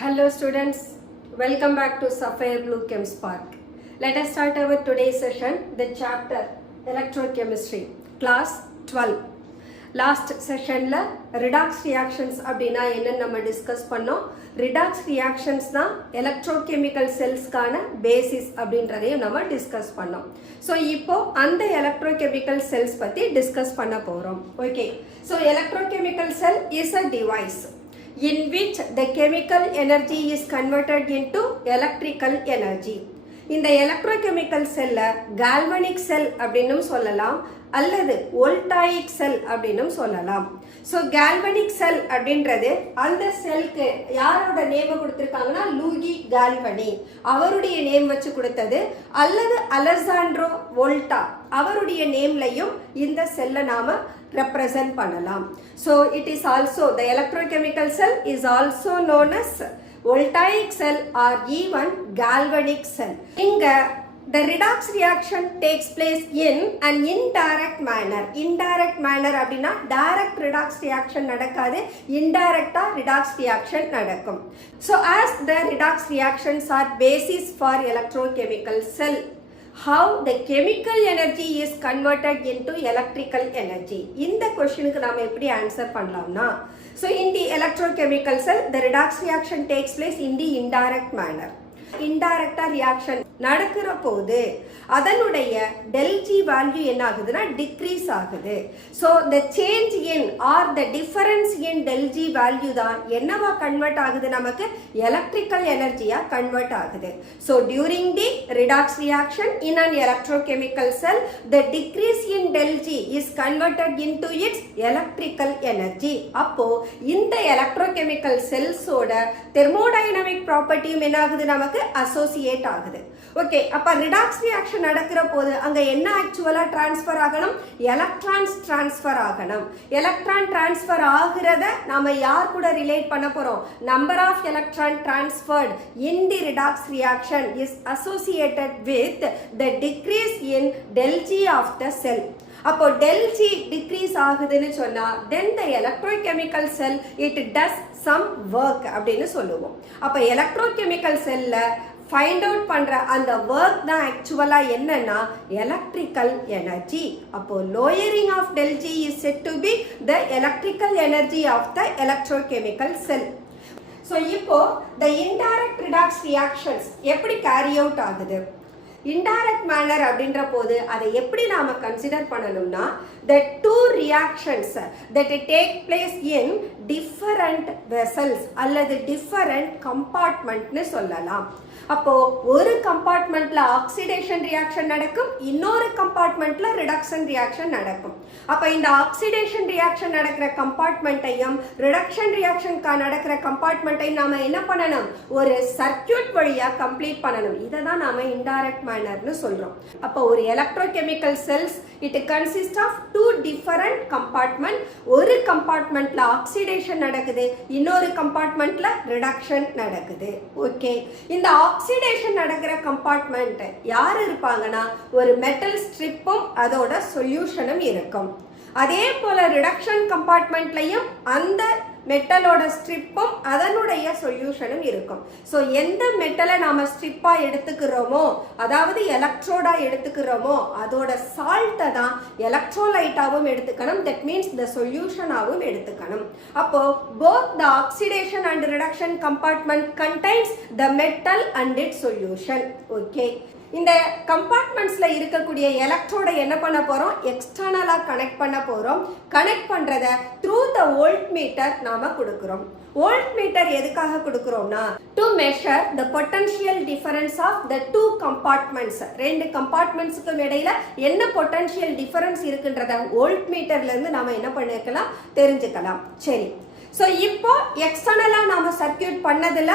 Hello students, welcome back to Sapphire Blue Chem Spark. Let us start our today's session, the chapter Electrochemistry, class 12. Last session la redox reactions அப்படினா என்னன்னு நம்ம discuss பண்ணோம். redox reactions தான் electrochemical cells கான basis அப்படின்றதையும் நம்ம discuss பண்ணோம். So இப்போ அந்த electrochemical cells பத்தி டிஸ்கஸ் பண்ண போறோம். Okay. So electrochemical cell is a device in which the chemical energy is converted into electrical energy. இந்த electrochemical cell galvanic cell அப்படின்னும் சொல்லலாம் அல்லது வோல்டாயிக் செல் அப்படின்னும் சொல்லலாம். ஸோ galvanic செல் அப்படின்றது அந்த செல்க்கு யாரோட நேம் கொடுத்துருக்காங்கன்னா லூயி கால்வனி அவருடைய நேம் வச்சு கொடுத்தது, அல்லது அலெசாண்ட்ரோ வோல்டா அவருடைய நேம்லையும் இந்த செல்லை நாம ரெப்ரசன்ட் பண்ணலாம். So it is also the electrochemical cell is also known as voltaic cell or even galvanic cell. இங்க the redox reaction takes place in an indirect manner. Indirect manner அப்படின்னா direct redox reaction நடக்காது, indirectா redox reaction நடக்கும். So as the redox reactions are basis for electrochemical cell, how the chemical energy is converted into electrical energy. இந்த கொஸ்டினுக்கு நாம எப்படி answer பண்ணலாம்னா, so in the electrochemical cell the redox reaction takes place in the indirect manner. இன்டைரக்டா reaction நடக்கிற போது அதனுடைய ΔG value என்ன ஆகுதுன்னா டிக்ரீஸ் ஆகுது. So the change in R the difference in ΔG value தான் என்னவா கன்வெர்ட் ஆகுது, நமக்கு எலக்ட்ரிக்கல் எனர்ஜியா கன்வெர்ட் ஆகுது. So during the redox reaction in an electrochemical sell the decrease in ΔG is converted into it's electrical energy. அப்போ இந்த electrochemical செல்ஸோட thermodynamic ப்ராப்பர்ட்டியும் என்ன ஆகுது, நமக்கு அசோசியேட் ஆகுது. ஓகே, அப்ப ரிடாக்ஸ் ரியாக்ஷன் நடக்கிற போது அங்க என்ன ஆக்சுவலா டிரான்ஸ்ஃபர் ஆகணும், எலக்ட்ரான்ஸ் டிரான்ஸ்ஃபர் ஆகணும். எலக்ட்ரான் டிரான்ஸ்ஃபர் ஆகிறத நாம யார் கூட ரிலேட் பண்ண போறோம், number of electron transferred in the redox reaction is associated with the decrease in ΔG of the cell. அப்போ ΔG டிக்ரீஸ் ஆகுதுன்னு சொன்னா then the electrochemical cell it does some work அப்படின்னு சொல்லுவோம். அப்ப எலக்ட்ரோகெமிக்கல் செல்ல ஃபைண்ட் அவுட் பண்ற அந்த work தான் ஆக்சுவலா என்னன்னா எலக்ட்ரிக்கல் எனர்ஜி. அப்போ lowering of ΔG is set to be the electrical energy of the electrochemical cell. So இப்போ த இன்டைரக்ட் ரிடாக்ஸ் ரியாக்ஷன்ஸ் எப்படி கேரி அவுட் ஆகுது, இன்டைரக்ட் மேனர் அப்படின்ற போது அதை எப்படி நாம கன்சிடர் பண்ணணும்னா, the two reactions that take place in different vessels அல்லது different compartmentனு சொல்லலாம். அப்போ ஒரு கம்பார்ட்மெண்ட்ல ஆக்சிடேஷன் ரியாக்ஷன் நடக்கும், இன்னொரு கம்பார்ட்மெண்ட்ல ரிடக்ஷன் ரியாக்ஷன் நடக்கும். அப்ப இந்த ஆக்சிடேஷன் ரியாக்ஷன் நடக்கிற கம்பார்ட்மெண்ட்டையும் ரிடக்ஷன் ரியாக்ஷன் நடக்கிற கம்பார்ட்மெண்ட்டையும் நாம என்ன பண்ணணும், ஒரு சர்க்யூட் வழியா கம்ப்ளீட் பண்ணணும். இதை தான் நாம இன்டைரக்ட் மேனர்னு சொல்றோம். அப்போ ஒரு electrochemical cells it consist of two different compartment. ஒரு கம்பார்ட்மெண்ட்ல ஆக்சிடேஷன் நடக்குது, இன்னொரு கம்பார்ட்மெண்ட்ல ரிடக்ஷன் நடக்குது. ஓகே, இந்த ஆக்சிடேஷன் நடக்கிற கம்பார்ட்மெண்ட் யார் இருப்பாங்கன்னா ஒரு மெட்டல் ஸ்ட்ரிப்பும் அதோட சொல்யூஷனும் இருக்கும். அதே போல ரிடக்ஷன் கம்பார்ட்மெண்ட்லயும் அந்த மெட்டலோட ஸ்ட்ரிப்பும் அதனுடைய சொல்யூஷனும் இருக்கும். ஸோ எந்த மெட்டலை நாம ஸ்ட்ரிப்பா எடுத்துக்கிறோமோ, அதாவது எலக்ட்ரோடா எடுத்துக்கிறோமோ, அதோட சால்ட்டை தான் எலக்ட்ரோலைட்டாவும் எடுத்துக்கணும். தட் மீன்ஸ் த சொல்யூஷனாவும் எடுத்துக்கணும். அப்போ both the oxidation and reduction compartment contains the metal and it's solution. Okay, இந்த கம்பார்ட்மெண்ட்ஸ்ல இருக்கக்கூடிய எலக்ட்ரோட என்ன பண்ண போறோம், எக்ஸ்டர்னலா கனெக்ட் பண்ண போறோம். கனெக்ட் பண்றத த்ரூ த வோல்ட் மீட்டர் நாம கொடுக்கிறோம். வோல்ட் மீட்டர் எதுக்காக கொடுக்கிறோம்னா, to measure the potential difference of the two compartments. ரெண்டு கம்பார்ட்மெண்ட்ஸுக்கும் இடையில என்ன பொட்டன்ஷியல் டிஃபரன்ஸ் இருக்குன்றத வோல்ட் மீட்டர்ல இருந்து நாம என்ன பண்ணிக்கலாம், தெரிஞ்சுக்கலாம். சரி, ஸோ இப்போ எக்ஸ்டர்னலா நாம சர்க்யூட் பண்ணதுல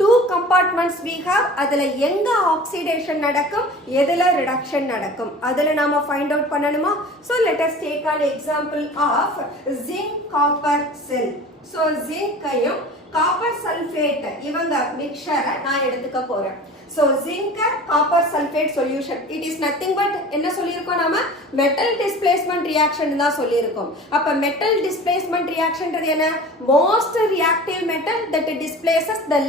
டூ கம்பார்ட்மெண்ட்ஸ் we have, அதுல எங்க ஆக்சிடேஷன் நடக்கும், எதுல ரிடக்ஷன் நடக்கும், அதுல நாம ஃபைண்ட் அவுட் பண்ணணுமா. so let us take an example of zinc copper cell. so zinc ஐயும் காப்பர் சல்ஃபேட் இவங்க மிக்சரை நான் எடுத்துக்க போறேன். So zinc copper sulfate solution, it is nothing but என்ன சொல்லியிருக்கோம் நாம metal displacement reaction தான் சொல்லியிருக்கோம். அப்ப metal displacement reaction என்ன, most reactive metal that displaces the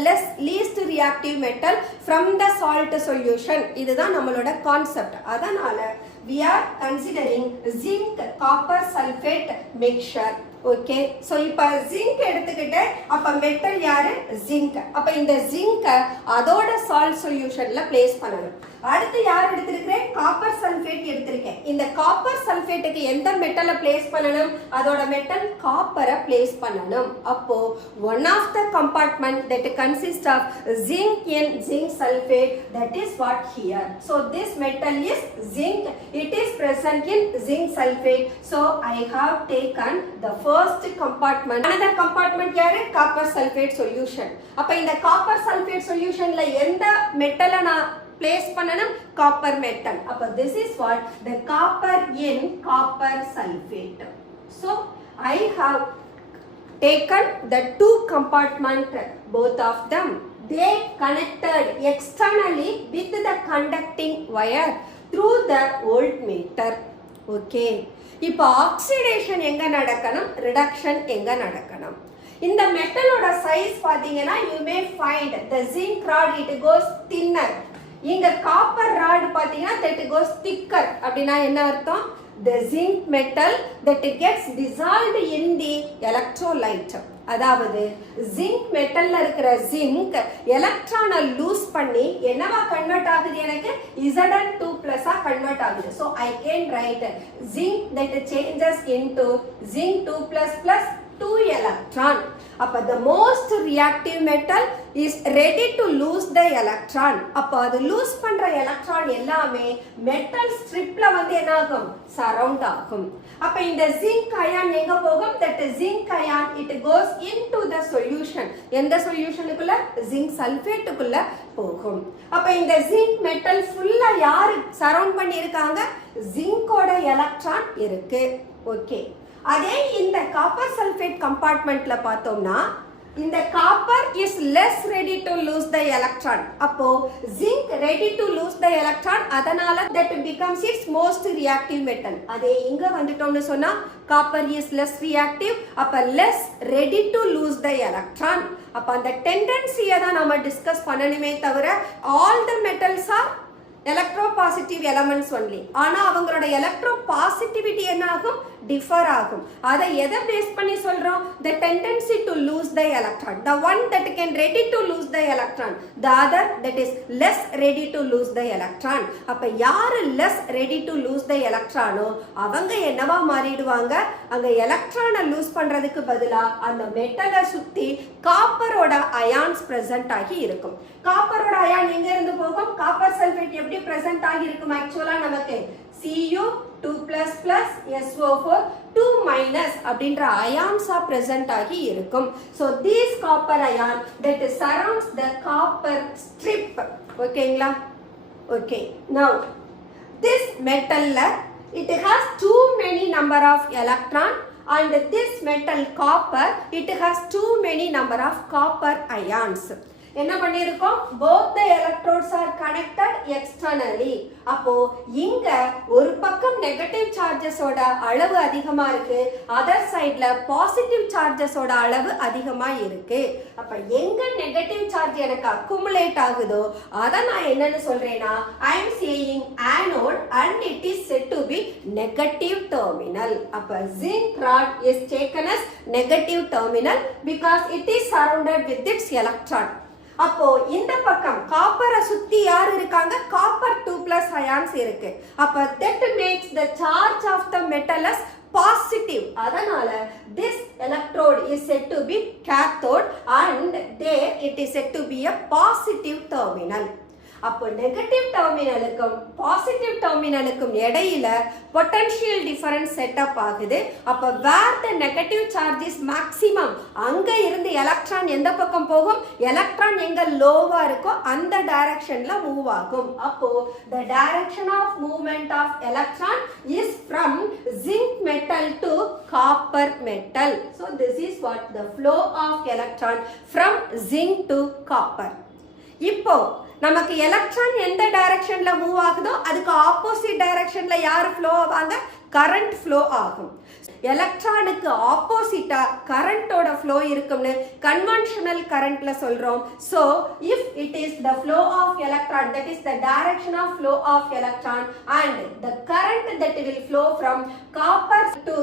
least reactive metal from the salt solution. இதுதான் நம்மளோட கான்செப்ட். அதனால we are considering zinc copper sulfate mixture. Okay, so இப்ப ஜிங்க் எடுத்துக்கிட்டு அப்ப மெட்டல் யாரு, ஜிங்க். அப்ப இந்த ஜிங்க் அதோட சால்ட் சொல்யூஷன்ல பிளேஸ் பண்ணணும். அடுத்து யார் எடுத்திருக்கிறேன், காப்பர் சல்ஃபேட் எடுத்திருக்கேன். இந்த காப்பர் சல்ஃபேட்டுக்கு எந்த மெட்டலை பிளேஸ் பண்ணணும், அதோட மெட்டல் காப்பரை பிளேஸ் பண்ணணும். அப்போ one of the compartment that consists of zinc and zinc sulfate, that is what here. So this metal is zinc, it is present in zinc sulfate. So I have taken the first compartment. Another compartment யாரு, copper sulphate solution. அப்ப இந்த copper sulphate சொல்யூஷன்ல எந்த மெட்டலை நான் place பண்ணனும், copper metal. அப்ப this is what the copper in copper sulfate. So I have taken the two compartment, both of them they connected externally with the conducting wire through the voltmeter. Okay, இப்போ oxidation எங்க நடக்கணும், reduction எங்க நடக்கணும். இந்த மெட்டலோட size பாத்தீங்கன்னா you may find the zinc rod it goes thinner. இங்க copper rod பாத்தீங்கன்னா that goes thicker. அப்படினா என்ன அர்த்தம், the zinc metal that gets dissolved in the electrolyte. அதாவது ஜிங்க் மெட்டல்ல இருக்கிற ஜிங்க் எலக்ட்ரானை லூஸ் பண்ணி என்னவா கன்வெர்ட் ஆகுது, எனக்கு Zn2+ கன்வெர்ட் ஆகுது. So I can write zinc that changes into Zn2++ 2 electron. அப்ப the most reactive metal is ready to lose the electron. அப்ப அது லூஸ் பண்ற எலக்ட்ரான் எல்லாமே மெட்டல் ஸ்ட்ரிப்ல வந்து என்ன ஆகும், சரவுண்ட் ஆகும். அப்ப இந்த zinc ion எங்க போகும், that zinc ion it goes into the solution. எந்த சொல்யூஷனுக்குள்ள, zinc சல்ஃபேட்டுக்குள்ள போகும். அப்ப இந்த zinc metal ஃபுல்லா யாரு சரவுண்ட் பண்ணி இருக்காங்க, ஜிங்கோட எலக்ட்ரான் இருக்கு. ஓகே, அதே இந்த காப்பர் சல்ஃபேட் கம்பார்ட்மெண்ட்ல பார்த்தோம்னா இந்த copper is less ready to lose the electron. அப்போ zinc ready to lose the electron, அதனால that becomes its most reactive metal. அதே இங்க வந்துட்டோம்னு சொன்னா காப்பர் இஸ் லெஸ் ரியாக்டிவ், அப்ப less ready to lose the electron. அப்ப அந்த டெண்டன்சியை தான் நம்ம டிஸ்கஸ் பண்ணணுமே தவிர all the metals are electropositive elements only. ஆனா அவங்களோட electropositivity என்ன ஆகும், டிஃபர் ஆகும். அதை எதை பேஸ் பண்ணி சொல்றோம், the tendency to lose the electron, the one that can ready to lose the electron, the other that is less ready to lose the electron. அப்ப யாரு less ready to lose the electronோ அவங்க என்னவா மாறிடுவாங்க, அங்க எலக்ட்ரானை loose பண்றதுக்கு பதிலா அந்த மெட்டலை சுத்தி காப்பரோட அயான்ஸ் பிரசன்ட் ஆகி இருக்கும். காப்பரோட அயான் எங்க இருந்து போகும், காப்பர் சல்ஃபேட் எப்படி பிரசன்ட் ஆகி இருக்கும், ஆக்சுவலா நமக்கு Cu2++ SO4 2- அப்படின்ற அயான்ஸ் present ஆகி இருக்கும். So these copper ion that surrounds the copper strip. ஓகேங்களா? Okay, now this metal it has too many number of electron, and this metal copper it has too many number of copper ions. என்ன பண்ணிருக்கோம், both the electrodes are connected externally. அப்போ இங்க ஒரு பக்கம் negative சார்ஜஸோட அளவு அதிகமா இருக்கு, அதர் சைடுல பாசிட்டிவ் சார்ஜஸோட அளவு அதிகமா இருக்கு. அப்ப எங்க நெகட்டிவ் சார்ஜ் எனக்கு அக்குமுலேட் ஆகுதோ அத நான் என்னன்னு சொல்றேன்னா I am saying anode and it is said to be negative terminal. அப்ப zinc rod is taken as negative terminal because it is surrounded with its electron. அப்போ இந்த பக்கம் காப்பரை சுத்தி யார் இருக்காங்க, காப்பர் 2+ ions இருக்கு. அப்ப that makes the charge of the metal as positive. அதனால this electrode is said to be cathode and there it is said to be a positive terminal. அப்போ நெகட்டிவ் டெர்மினலுக்கும் பாசிட்டிவ் டெர்மினலுக்கும் இடையில பொட்டன்ஷியல் டிஃபரன்ஸ் செட்டப் ஆகுது. அப்போ where the negative charge is maximum, அங்க இருந்து electron எந்த பக்கம் போகும், எலக்ட்ரான் எங்க லோவா இருக்கோ அந்த டைரக்ஷன்ல மூவ் ஆகும். அப்போ the direction of movement of electron is from zinc metal to copper metal. So this is what the flow of electron from zinc to copper. இப்போ நமக்கு எலக்ட்ரான் எந்த டைரக்ஷன்ல மூவ் ஆகுதோ அதுக்கு ஆப்போசிட் டைரக்ஷன்ல யார் ஃப்ளோ ஆவாங்க, கரண்ட் ஃப்ளோ ஆகும். எலக்ட்ரானுக்கு ஆப்போசிட்டா கரண்டோட ஃப்ளோ இருக்கும்னு கன்வென்ஷனல் கரண்ட்ல சொல்றோம். so if it is the flow of electron, that is the direction of flow of electron, and the current that will flow from copper to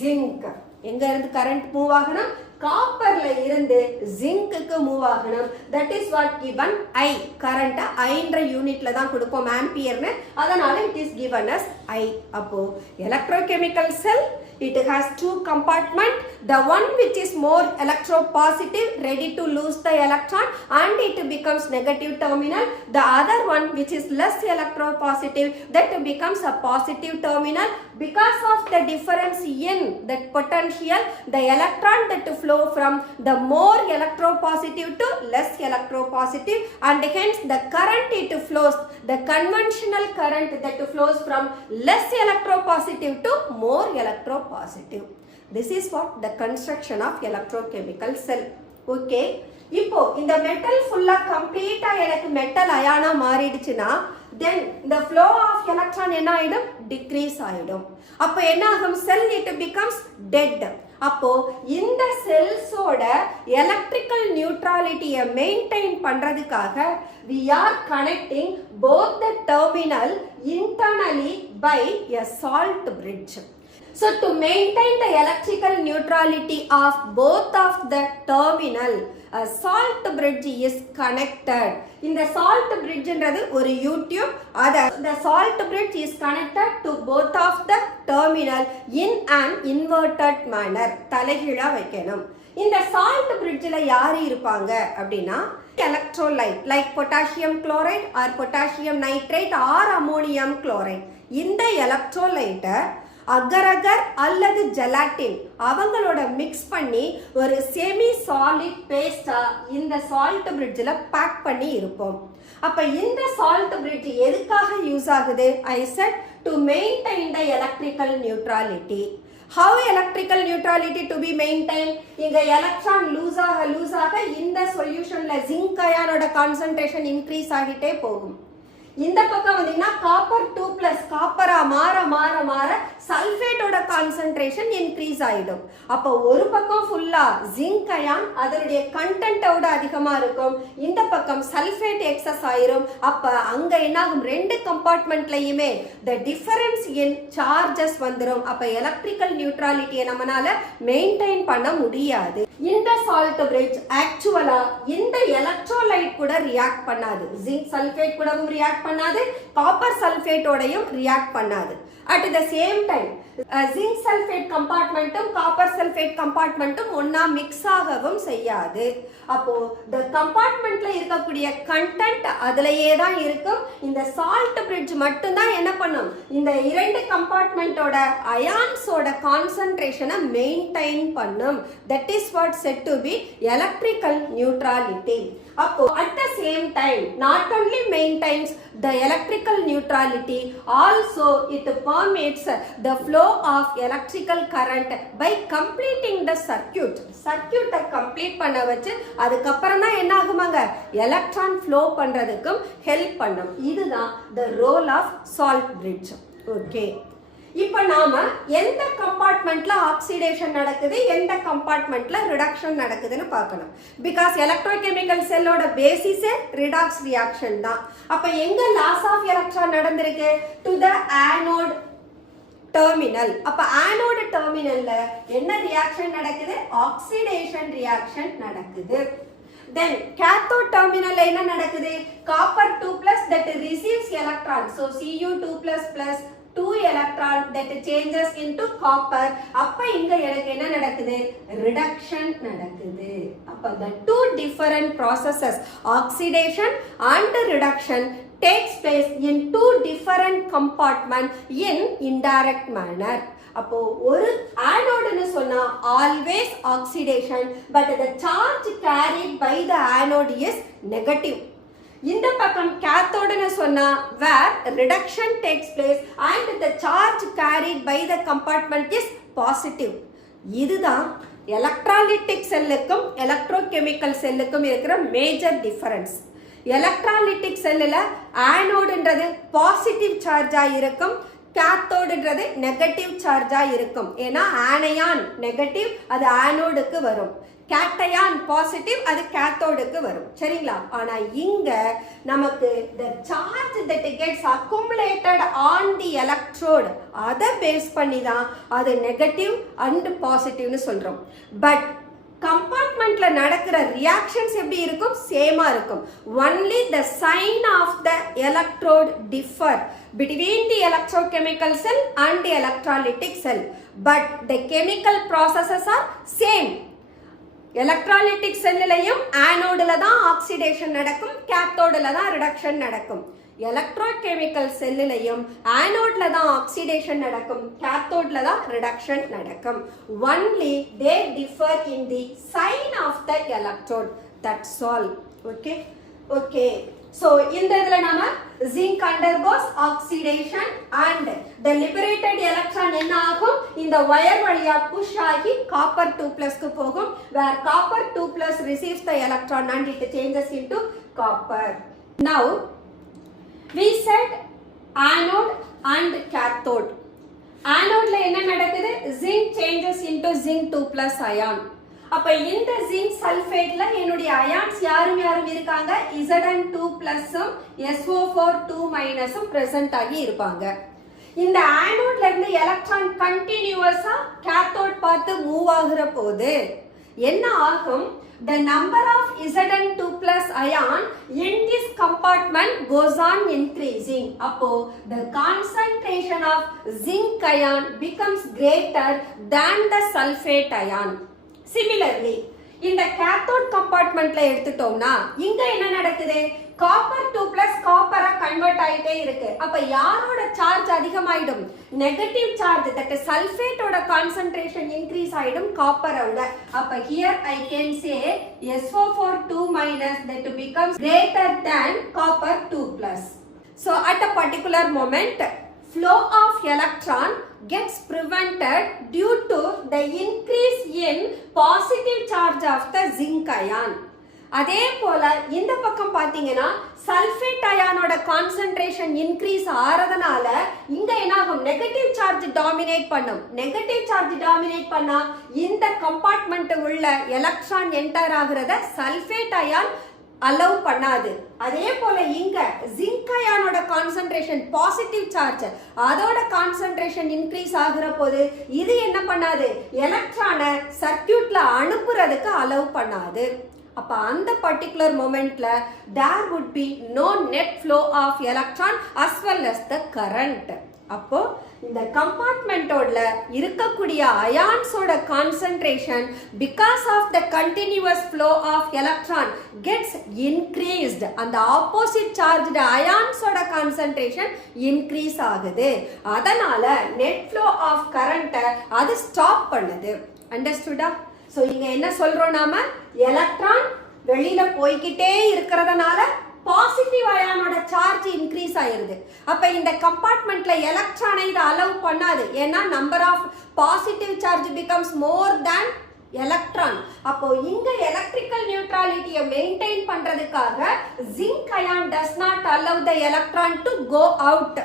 zinc, எங்க இருந்து current move ஆகணும், காப்பர்ல இருந்து ஜிங்க்கு மூவ் ஆகணும். that is what given I, current ஐன்ற யூனிட்ல தான் கொடுப்போம் ஆம்பியர்னு, அதனால it is given as I. அப்போ electrochemical cell, it has two compartment, the one which is more electropositive, ready to lose the electron and it becomes negative terminal, the other one which is less electropositive, that becomes a positive terminal. Because of the difference in that potential, the electron that flow from the more electropositive to less electropositive, and hence the current it flows, the conventional current that flows from less electropositive to more electropositive. This is what the construction of electrochemical cell. Okay, இப்போ இந்த metal ஃபுல்லா கம்ப்ளீட்டா எனக்கு metal அயானா மாறிடுச்சுன்னா then the flow of electron என்ன ஆயிடும், degrees ஆயிடும். அப்போ என்ன ஆகும், செல் it becomes dead. அப்போ இந்த செல்ஸோட எலக்ட்ரிக்கல் நியூட்ரலிட்டியை மெயின்டைன் பண்றதுக்காக we are connecting both the terminal internally by a salt bridge. So to maintain the electrical neutrality of both of the terminal, a salt bridge is connected. In the salt bridge என்றது ஒரு YouTube, the salt bridge is connected to both of the terminal in an inverted manner. தலைகீழா வைக்கணும். இந்த salt bridgeல யார் இருப்பாங்க அப்படின்னா electrolyte like potassium chloride or potassium nitrate or ammonium chloride. இந்த electrolyte அகர் அகர் அல்லது ஜெலாட்டின் அவங்களோட மிக்ஸ் பண்ணி ஒரு செமி சாலிட் பேஸ்டா இந்த சால்ட் பிரிட்ஜில் பேக் பண்ணி இருப்போம். அப்ப இந்த சால்ட் பிரிட்ஜ் எதுக்காக யூஸ் ஆகுது, I said to maintain the electrical neutrality. How electrical neutrality to be maintained? இங்க எலக்ட்ரான் லூஸ் ஆக இந்த சொல்யூஷன்ல ஜிங்க் அயானோட கான்சென்ட்ரேஷன் இன்க்ரீஸ் ஆகிட்டே போகும். இந்த பக்கம் வந்தீங்கன்னா காப்பர் 2+ காப்பரா மாற மாற மாற சல்ஃபேட்டோட கான்சென்ட்ரேஷன் இன்க்ரீஸ் ஆயிடும். அப்போ ஒரு பக்கம் ஃபுல்லா ஜிங்க் அயான் அதனுடைய கண்டென்ட்டோட அதிகமா இருக்கும், இந்த பக்கம் சல்ஃபேட் எக்ஸஸ் ஆயிரும். அப்ப அங்க என்ன ஆகும், ரெண்டு கம்பார்ட்மெண்ட்லயுமே the difference in charges வந்துரும். அப்ப எலக்ட்ரிக்கல் நியூட்ரலிட்டியை நம்மளால மெயின்டைன் பண்ண முடியாது. இந்த சால்ட் பிரிட்ஜ் ஆக்சுவலா இந்த எலக்ட்ரோலைட் கூட ரியாக்ட் பண்ணாது, ஜிங்க் சல்ஃபேட் கூடவும் ரியாக்ட் பண்ணாது, காப்பர் சல்ஃபேட்டோடையும் ரியாக்ட் பண்ணாது. At the same time zinc sulphate கம்பார்ட்மெண்ட்டும் காப்பர் சல்ஃபேட் கம்பார்ட்மெண்ட்டும் ஒன்னா மிக்ஸ் ஆகவும் செய்யாது. அப்போ the கம்பார்ட்மெண்ட்ல இருக்கக்கூடிய கண்டென்ட் அதுலயே தான் இருக்கும். இந்த சால்ட் பிரிட்ஜ் மட்டும் தான் என்ன பண்ணும், இந்த இரண்டு கம்பார்ட்மெண்டோட அயான்ஸோட கான்சென்ட்ரேஷனை மெயின்டைன் பண்ணும். That is what set to be electrical neutrality. அப்போ at the same time not only maintains the electrical neutrality, also it permits the flow of electrical current by completing the circuit. சர்க்யூட்டை complete பண்ண வச்சு அதுக்கப்புறம் தான் என்ன ஆகுமாங்க, electron flow பண்றதுக்கும் help பண்ணும். இதுதான் the role of salt bridge. Okay, இப்போ நாம எந்த கம்பார்ட்மெண்ட்ல ஆக்சிடேஷன் நடக்குது, எந்த கம்பார்ட்மெண்ட்ல ரிடக்ஷன் நடக்குதுன்னு பார்க்கணும். பிகாஸ் எலக்ட்ரோகெமிக்கல் செல்லோட பேசிஸே ரிடாக்ஸ் ரியாக்ஷன் தான். அப்ப எங்க லாஸ் ஆஃப் எலக்ட்ரான் நடந்திருக்கு, டு த ஆனோட் டெர்மினல். அப்ப ஆனோட் டெர்மினல்ல என்ன ரியாக்ஷன் நடக்குது, ஆக்சிடேஷன் ரியாக்ஷன் நடக்குது. Then cathode terminal என்ன நடக்குது, copper 2+ that receives electron, so Cu2++ 2 electron that changes into copper. அப்ப இங்க எனக்கு என்ன நடக்குது? reduction நடக்குது. அப்ப the two different processes, oxidation and reduction, takes place in two different compartments in indirect manner. அப்போ ஒரு ஆனோடுன்னு சொன்னா always oxidation, but the charge carried by the anode is negative. இந்த பக்கம் கேத்தோடுன்னு சொன்னா where reduction takes place and the charge carried by the compartment is positive. இதுதான் electrolytic செல்லுக்கும் electrochemical செல்லுக்கும் இருக்கிற major difference. Electrolytic செல்லில் ஆனோடுன்றது positive சார்ஜாக இருக்கும், கேத்தோடுன்றது நெகட்டிவ் சார்ஜாக இருக்கும். ஏன்னா ஆனையான் negative, அது ஆனோடுக்கு வரும். கேட்டையான் பாசிட்டிவ், அது கேத்தோடுக்கு வரும். சரிங்களா? ஆனா இங்க நமக்கு the charge that gets accumulated on the electrode, அதை பேஸ் பண்ணி தான் அது நெகட்டிவ் அண்ட் பாசிட்டிவ்னு சொல்றோம். பட் கம்பார்ட்மெண்ட்ல நடக்கிற ரியாக்ஷன்ஸ் எப்படி இருக்கும்? சேமா இருக்கும். only the sign of the electrode differ between the electrochemical cell and the electrolytic cell, but the chemical processes are same. Electrolytic செல்லிலையும் ஆனோடுல தான் ஆக்சிடேஷன் நடக்கும், கேத்தோடுல தான் ரிடக்ஷன் நடக்கும். எலக்ட்ரோகெமிக்கல் செல்லிலையும் ஆனோட்ல தான் ஆக்சிடேஷன் நடக்கும், கேத்தோட்ல தான் ரிடக்ஷன் நடக்கும். only they differ in the sign of the electrode. That's all. Okay. So இந்த இதுல நாம zinc undergoes oxidation and the liberated electron என்ன ஆகும்? இந்த wire வழியா push ஆகி copper 2+ க்கு போகும், where copper 2+ receives the electron and it changes into copper. Now we said anode and cathode. Anodeல என்ன நடக்குது? Zinc changes into zinc 2+ ion. அப்ப இந்த ஜிங்க் சல்ஃபேட்ல என்னுடைய அயான்ஸ் யாரும் இருக்காங்க? Zn2+ SO4 2- பிரசன்ட் ஆகி இருப்பாங்க. இந்த ஆனோட்ல இருந்து எலக்ட்ரான் கண்டினியூவஸா கேத்தோட் பார்த்து மூவ் ஆகுற போது என்ன ஆகும்? The number of Zn2+ ion in this compartment goes on increasing. அப்போ the concentration of zinc ion becomes greater than the sulfate ion. Similarly, இந்த கேத்தோட் கம்பார்ட்மெண்ட்ல எடுத்துட்டோம்னா இங்க என்ன நடக்குது? காப்பர் 2+ காப்பரா கன்வெர்ட் ஆயிட்டே இருக்கு. அப்ப யாரோட சார்ஜ் அதிகமாயிடும்? நெகட்டிவ் சார்ஜ், தட் சல்ஃபேட்டோட கான்சென்ட்ரேஷன் இன்க்ரீஸ் ஆயிடும் காப்பரோட. அப்ப here I can say SO4 2- that becomes greater than copper 2+. So at a particular moment, flow of electron gets prevented due to the increase in positive charge of the zinc ion. அதே போல இந்த பக்கம் பாத்தீங்கன்னா sulphate அயானோட concentration increase ஆறதுனால இங்க என்ன ஆகும்? நெகட்டிவ் சார்ஜ் டாமினேட் பண்ணும். நெகட்டிவ் சார்ஜ் டாமினேட் பண்ணா இந்த கம்பார்ட்மெண்ட் உள்ள எலக்ட்ரான் என்டர் ஆகுறத சல்ஃபேட் அயான் அலோவ் பண்ணாது. அதே போல இங்க ஜிங்க் அயானோட கான்சென்ட்ரேஷன் பாசிட்டிவ் சார்ஜ், அதோட கான்சென்ட்ரேஷன் இன்க்ரீஸ் ஆகுற போது இது என்ன பண்ணாது? எலக்ட்ரானை சர்க்யூட்ல அனுப்புறதுக்கு அலோவ் பண்ணாது. அப்ப அந்த particular மொமெண்ட்ல there would be no net flow of electron as well as the current. அப்போ இந்த கம்பார்ட்மெண்டோட இருக்கக்கூடிய அயான்ஸோட concentration because of the continuous flow of electron gets increased. அந்த ஆப்போசிட் சார்ஜ்டு அயான்ஸோட கான்சென்ட்ரேஷன் இன்க்ரீஸ் ஆகுது. அதனால நெட் ஃப்ளோ ஆஃப் கரண்ட்டை அது ஸ்டாப் பண்ணுது. அண்டர்ஸ்டுடா? ஸோ இங்க என்ன சொல்றோம் நாம? எலக்ட்ரான் வெளியில போய்கிட்டே இருக்கிறதுனால பாசிட்டிவ் அயானோட சார்ஜ் இன்க்ரீஸ் ஆயிருது. அப்ப இந்த கம்பார்ட்மெண்ட்ல எலக்ட்ரானை இது அலோவ் பண்ணாது. ஏன்னா number of positive charge becomes more than electron. அப்போ இங்க எலக்ட்ரிக்கல் நியூட்ரலிட்டியை மெயின்டைன் பண்றதுக்காக zinc ion does not allow the electron to go out.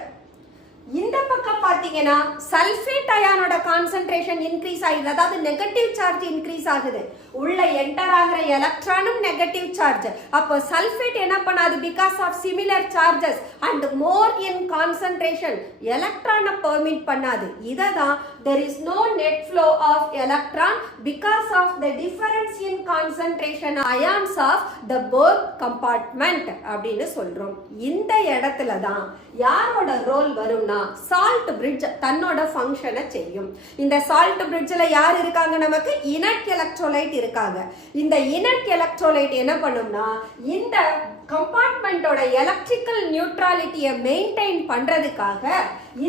இந்த பக்கம் பாத்தீங்கன்னா சல்ஃபேட் அயானோட கான்சென்ட்ரேஷன் இன்க்ரீஸ் ஆகுது, அதாவது நெகட்டிவ் சார்ஜ் இன்க்ரீஸ் ஆகுது. உள்ள என்டர் ஆகிற எலக்ட்ரானும் நெகட்டிவ் சார்ஜ். அப்போ சல்ஃபேட் என்ன பண்ணாது? Because of similar charges and more in concentration எலக்ட்ரானை பெர்மிட் பண்ணாது. இததான் there is no net flow of electron because of the difference in concentration ions of the both compartment அப்படின்னு சொல்றோம். இந்த இடத்துல தான் யாரோட ரோல் வரும்னா சால்ட் பிரிட்ஜ் தன்னோட ஃபங்க்ஷனை செய்யும். இந்த சால்ட் பிரிட்ஜில் யார் இருக்காங்க? நமக்கு இனர்ட் எலக்ட்ரோலைட் இருக்காங்க. இந்த இனர்ட் எலக்ட்ரோலைட் என்ன பண்ணும்னா இந்த கம்பார்ட்மெண்டோட எலக்ட்ரிக்கல் நியூட்ராலிட்டியை மெயின்டைன் பண்றதுக்காக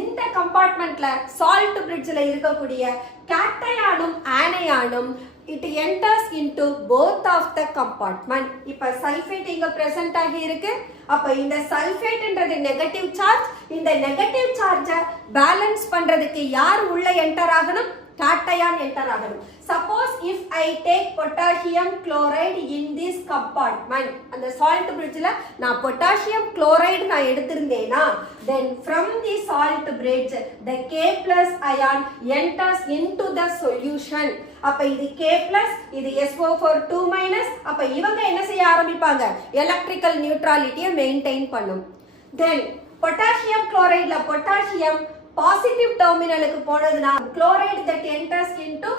இந்த கம்பார்ட்மெண்ட்ல சால்ட் பிரிட்ஜில் இருக்கக்கூடிய கேட்டையானும் ஆனையானும் it enters into both of the compartment. இப்ப சல்ஃபேட் இங்க present ஆகி இருக்கு. அப்ப இந்த சல்ஃபேட்ன்றது நெகட்டிவ் சார்ஜ். இந்த நெகட்டிவ் சார்ஜை பேலன்ஸ் பண்றதுக்கு யார் உள்ள என்டர் ஆகணும்? cation enter ஆகணும். Suppose if I take potassium chloride in this compartment, அந்த salt bridgeல நான் potassium chloride நான் எடுத்திருந்தேனா, then from the salt bridge the K plus ion enters into the solution. அப்ப இது K plus இது SO4 2 minus. அப்ப இவங்க என்ன செய்ய ஆரம்பிப்பாங்க? எலக்ட்ரிக்கல் நியூட்ராலிட்டியை மெயின்டைன் பண்ணும். Then potassium chloride ல potassium பாசிட்டிவ் டெர்மினலுக்கு போனதுனா chloride that enters into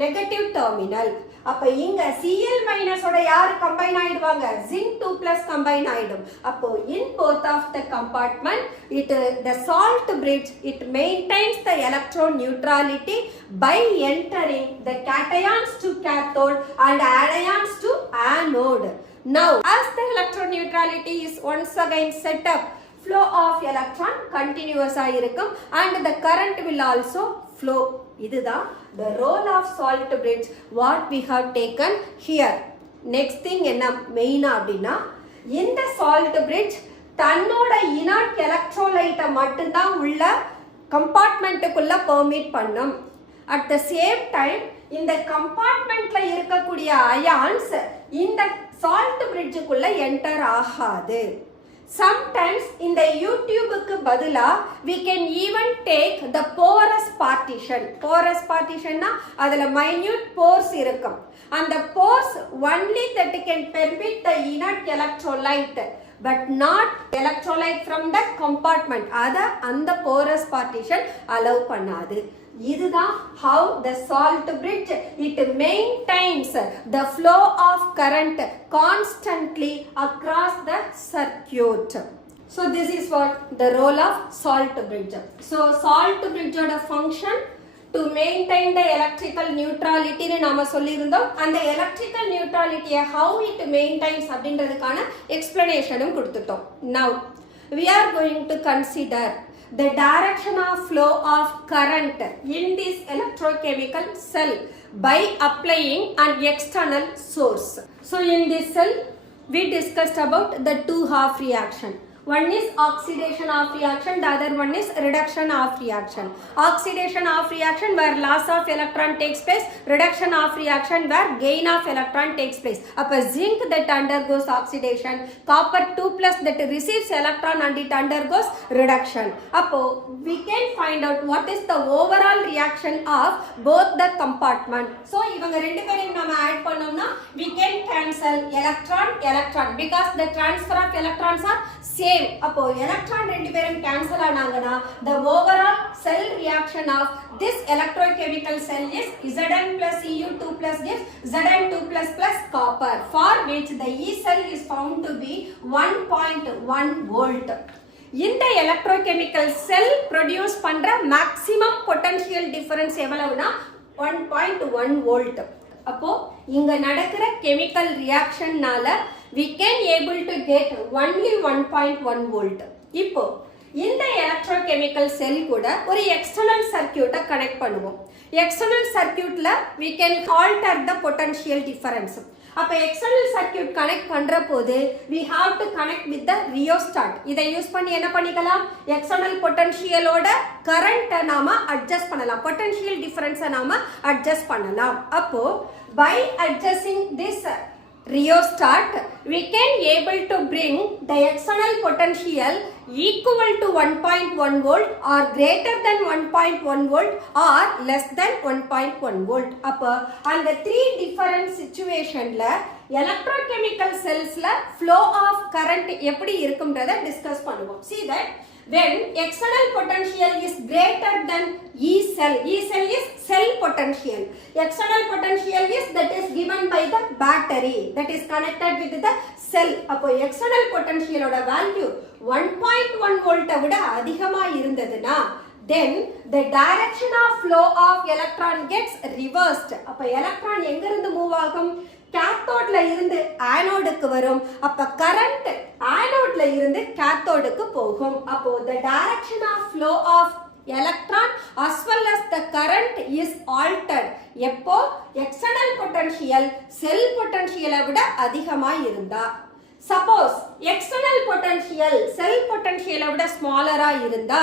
negative terminal. அப்ப இங்க Cl minus ஓட யாரு கம்பைன் ஆயிடுவாங்க? Zinc 2 plus கம்பைன் ஆயிடும். அப்போ in both of the compartment the salt bridge it maintains the electron neutrality by entering the cations to cathode and anions to anode. Now as the electron neutrality is once again set up, flow of electron continuous ஆயிருக்கும் and the current will also flow. இதுதான் the role of salt bridge what we have taken here. Next thing என்ன மெயினா அப்படின்னா இந்த salt bridge தன்னோட inert எலக்ட்ரோலைட்டை மட்டும்தான் உள்ள கம்பார்ட்மெண்ட்டுக்குள்ள permit பண்ணும். அட் த சேம் டைம் இந்த கம்பார்ட்மெண்ட்ல இருக்கக்கூடிய அயான்ஸ் இந்த சால்ட் பிரிட்ஜுக்குள்ள என்டர் ஆகாது. Sometimes in the YouTubeக்கு பதிலா we can even take the porous partition. Porous partition னா அதுல minute pores இருக்கும். And the pores only that can permit the inert electrolyte but not electrolyte from the compartment. அத அந்த porous partition allow பண்ணாது. இதுதான் how the salt bridge it maintains the flow of current constantly across the circuit. So this is what the role of salt bridge. So salt bridge oda function to maintain the electrical neutrality னு நாம சொல்லியிருந்தோம். அந்த electrical neutrality how it maintains அப்படின்றதுக்கான explanation கொடுத்துட்டோம். Now we are going to consider the direction of flow of current in this electrochemical cell by applying an external source. So in this cell we discussed about the two half reaction. One is oxidation of reaction, the other one is reduction of reaction. Oxidation of reaction where loss of electron takes place, reduction of reaction where gain of electron takes place. Appa zinc that undergoes oxidation, copper 2 plus that receives electron and it undergoes reduction. Appo we can find out what is the overall reaction of both the compartment. So ivanga rendu peரையும் நாம add பண்ணோம்னா we can cancel electron because the transfer of electrons are same. அப்போ electron ரெண்டு பேரும் cancel ஆனாங்கன்னா the overall cell reaction of this electrochemical cell is Zn plus Cu2 plus gives Zn2 plus plus copper, for which the E cell is found to be 1.1 volt. இந்த electrochemical cell produce பண்ற maximum potential difference எவ்வளவுனா 1.1 volt. அப்போ இங்க நடக்கிற chemical reactionனால we can able to get only 1.1 volt. இப்போ இந்த electrochemical cell கூட ஒரு external circuit connect பண்ணுவோம். external circuitல we can alter the potential difference. அப்ப external circuit கனெக்ட் பண்ற போது we have to connect with the rheostat. இதை யூஸ் பண்ணி என்ன பண்ணிக்கலாம்? external potential ஓட current நாம adjust பண்ணலாம், potential difference நாம adjust பண்ணலாம். அப்போ by adjusting this rheostat we can able to bring the external potential equal to 1.1 volt or greater than 1.1 volt or less than 1.1 volt. அப்போ அந்த 3 different situationல electrochemical cellsல flow of current எப்படி இருக்கும்ன்றதை discuss பண்ணுவோம். See that when external potential is greater than E cell. E cell is cell potential. External potential is that is given by the battery that is connected with the cell. அப்போ external potential ஓட value 1.1 volt விட அதிகமா இருந்ததுனா then the direction of flow of electron gets reversed. அப்ப electron எங்க இருந்து move ஆகும்? கேத்தோட்ல இருந்து ஆனோடுக்கு வரும். அப்ப கரண்ட் ஆனோட்ல இருந்து கேத்தோடுக்கு போகும். அப்போ the direction of flow of electron as well as the current is altered. எப்போ external potential cell potential விட அதிகமா இருந்தா. Suppose external potential cell potential விட smaller இருந்தா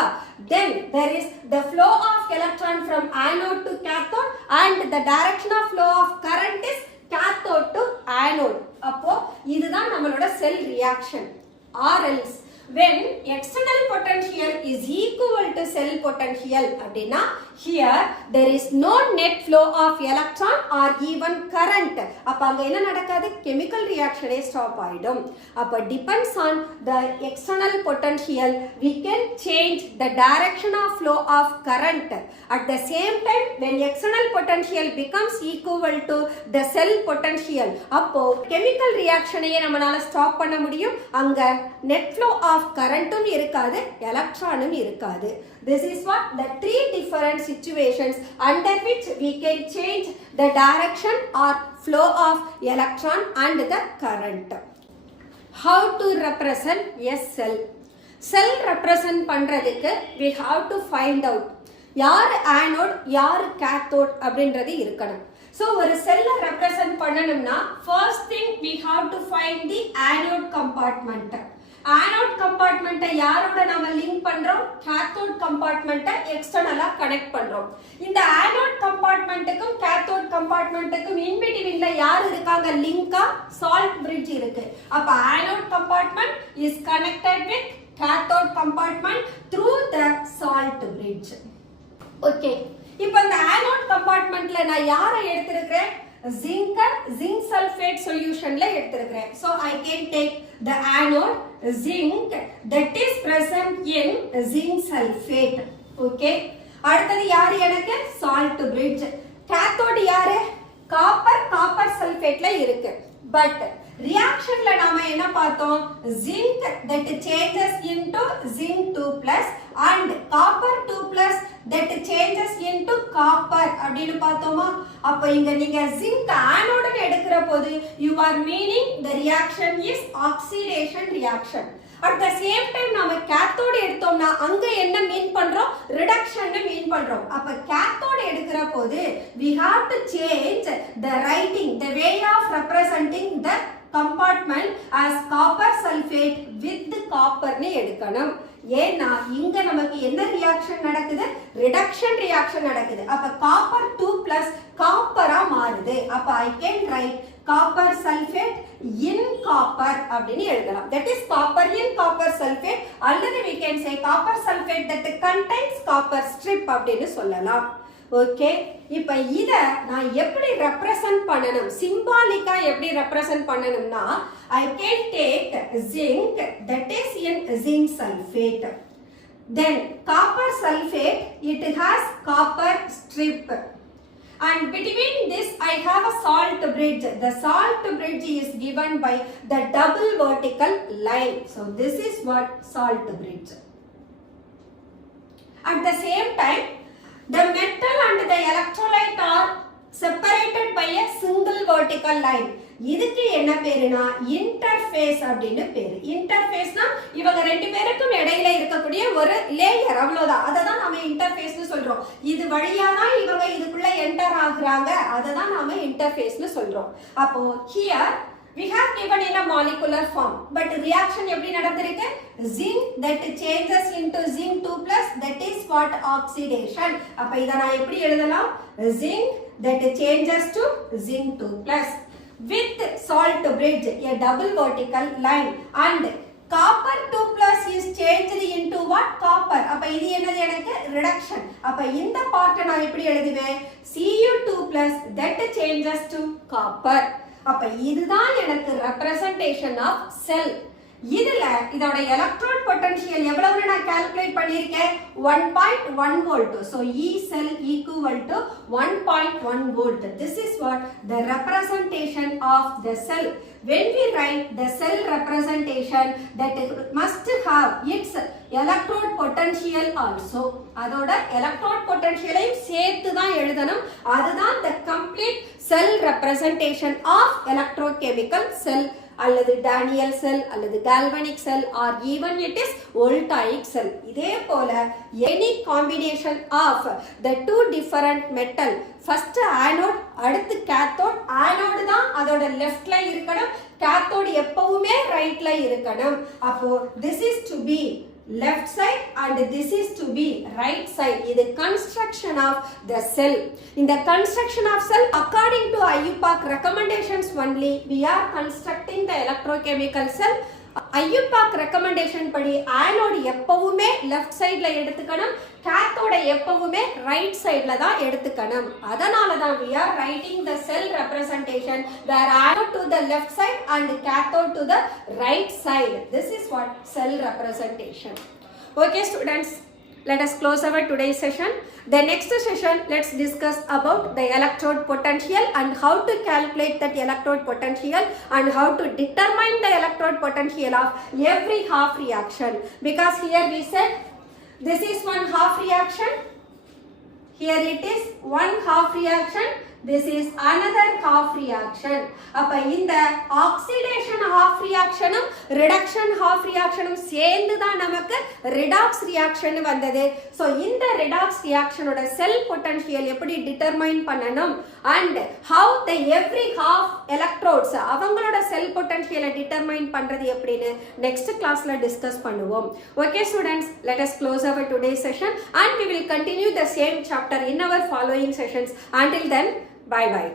then there is the flow of electron from anode to cathode and the direction of flow of current is cathode to anode. அப்போ இதுதான் நம்மளோட cell reaction. Or else when external potential is equal to cell potential அப்படினா here there is no net flow of electron or even current. அப்ப அங்க என்ன நடக்காது? chemical reaction stop ஆயிடும். அப்ப depends on the external potential we can change the direction of flow of current. At the same time when external potential becomes equal to the cell potential அப்போ chemical reaction நம்மளால stop பண்ண முடியும். அங்க net flow of current இருக்காது, electronum இருக்காது. This is what the three different situations under which we can change the direction or flow of electron and the current. How to represent a cell? Cell represent பண்றதுக்கு we have to find out யார் anode யார் cathode அப்படின்றது இருக்கணும். So ஒரு செல்லை represent பண்ணணும்னா first thing we have to find the anode compartment. anode compartment யாரோட நாம லிங்க் பண்றோம்? cathode compartment எக்ஸ்டர்னலா கனெக்ட் பண்றோம். இந்த anode compartmentக்கும் cathode compartmentக்கும் in betweenல யார் இருக்காங்க? லிங்கா salt bridge இருக்கு. அப்ப anode compartment is connected with cathode compartment through the salt bridge. Okay. இப்போ இந்த anode compartmentல நான் யாரை எடுத்திருக்கிறேன்? zinc sulfate solutionல எடுத்திருக்கிறேன். So I can take the anode zinc that is present in zinc sulfate. Okay. அடுத்தது யாரு எனக்கு? salt bridge. cathode யாரு? copper sulfateல இருக்கு. But reactionல நாம என்ன பார்த்தோம்? zinc that changes into zinc 2+ and copper 2+ that changes into copper அப்படினு பார்த்தோமா? அப்ப இங்க நீங்க zinc anode எடுக்கிற போது you are meaning the reaction is oxidation reaction. At the same time நாம cathode எடுத்தோம்னா அங்க என்ன மீன் பண்றோம்? reduction மீன் பண்றோம். அப்ப cathode எடுக்கிற போது we have to change the writing, the way of representing the compartment as copper sulfate with copper னு எடுக்கணும். ஏன்னா இங்க நமக்கு என்ன ரியாக்ஷன் நடக்குது? ரிடக்ஷன் ரியாக்ஷன் நடக்குது. அப்ப copper 2+ காப்பரா மாறுது. அப்ப I can write copper sulfate in copper அப்படினு எழுதலாம். That is copper in copper sulfate அல்லது we can say copper sulfate that contains copper strip அப்படினு சொல்லலாம். ஓகே. இப்போ இத நான் எப்படி ரெப்ரசன்ட் பண்ணனும்? சிம்பாலிக்கா எப்படி ரெப்ரசன்ட் பண்ணனும்னா I can take zinc that is in zinc sulfate. Then copper sulfate it has copper strip. And between this I have a salt bridge. The salt bridge is given by the double vertical line. So this is what salt bridge. At the same time the metal and the electrolyte are separated by a single vertical line. இதுக்கு என்ன பேருனா interface அப்படினு பேரு. இன்டர்ஃபேஸ்னா இவங்க ரெண்டு பேருக்கும் இடையில இருக்கக்கூடிய ஒரு லேயர், அவ்வளவுதான். அத தான் நாம இன்டர்ஃபேஸ்னு சொல்றோம். இது வழியா தான் இவங்க இதுக்குள்ள என்டர் ஆகுறாங்க. அத தான் நாம இன்டர்ஃபேஸ்னு சொல்றோம். அப்போ here we have given in a molecular form, but reaction எப்படி நடந்திருக்கு? zinc that changes into zinc 2+ that is what oxidation. அப்ப இத நான் எப்படி எழுதலாம்? zinc that changes to zinc 2+ with salt bridge, a double vertical line, and copper 2+ is changed into what? Copper. அப்ப இது என்னது? எனக்கு reduction. அப்ப இந்த பார்ட் நான் எப்படி எழுதுவேன்? Cu2+ that changes to copper. அப்ப இதுதான் எனக்கு representation of cell. இதுல இதோட எலக்ட்ரான் பொட்டன்ஷியல் எவ்வளவுன்னு நான் கால்குலேட் பண்ணியிருக்கேன் 1.1 volt. So E cell equal to 1.1 volt. This is what the representation of the cell. When we write the cell representation, that it must have its electrode potential also. அதோட electrode potential சேர்த்து தான் எழுதணும். அதுதான் the complete cell representation of electrochemical cell அல்லது Daniel செல் அல்லது galvanic sell or even it is voltaic cell. இதே போல any combination of the two different metal, first anode அடுத்து cathode. anode தான் அதோட leftல இருக்கணும், cathode எப்பவுமே rightல இருக்கணும். அப்போ this is to be left side and this is to be right side. இது construction of the cell. In the construction of cell, according to IUPAC recommendations only, we are constructing the electrochemical cell. IUPAC recommendation படி anode எப்பவுமே left sideல எடுத்துக்கணும், cathode எப்பவுமே right sideல தான் எடுத்துக்கணும். அதனால தான் we are writing the cell representation where anode to the left side and cathode to the right side. This is what cell representation. Okay students, let us close our today's session. The next session, let's discuss about the electrode potential and how to calculate that electrode potential and how to determine the electrode potential of every half reaction. Because here we said this is one half reaction, here it is one half reaction, this is another half reaction. அப்ப இந்த oxidation half reactionம் reduction half reactionம் சேர்ந்து தான் நமக்கு redox reaction வந்தது. So இந்த redox reaction ஓட cell potential எப்படி determine பண்ணணும் and how the every half electrodes அவங்களோட cell potential determine பண்றது எப்படின்னு next classல discuss பண்ணுவோம். Okay students, let us close our today's session and we will continue the same chapter in our following sessions. Until then, bye bye.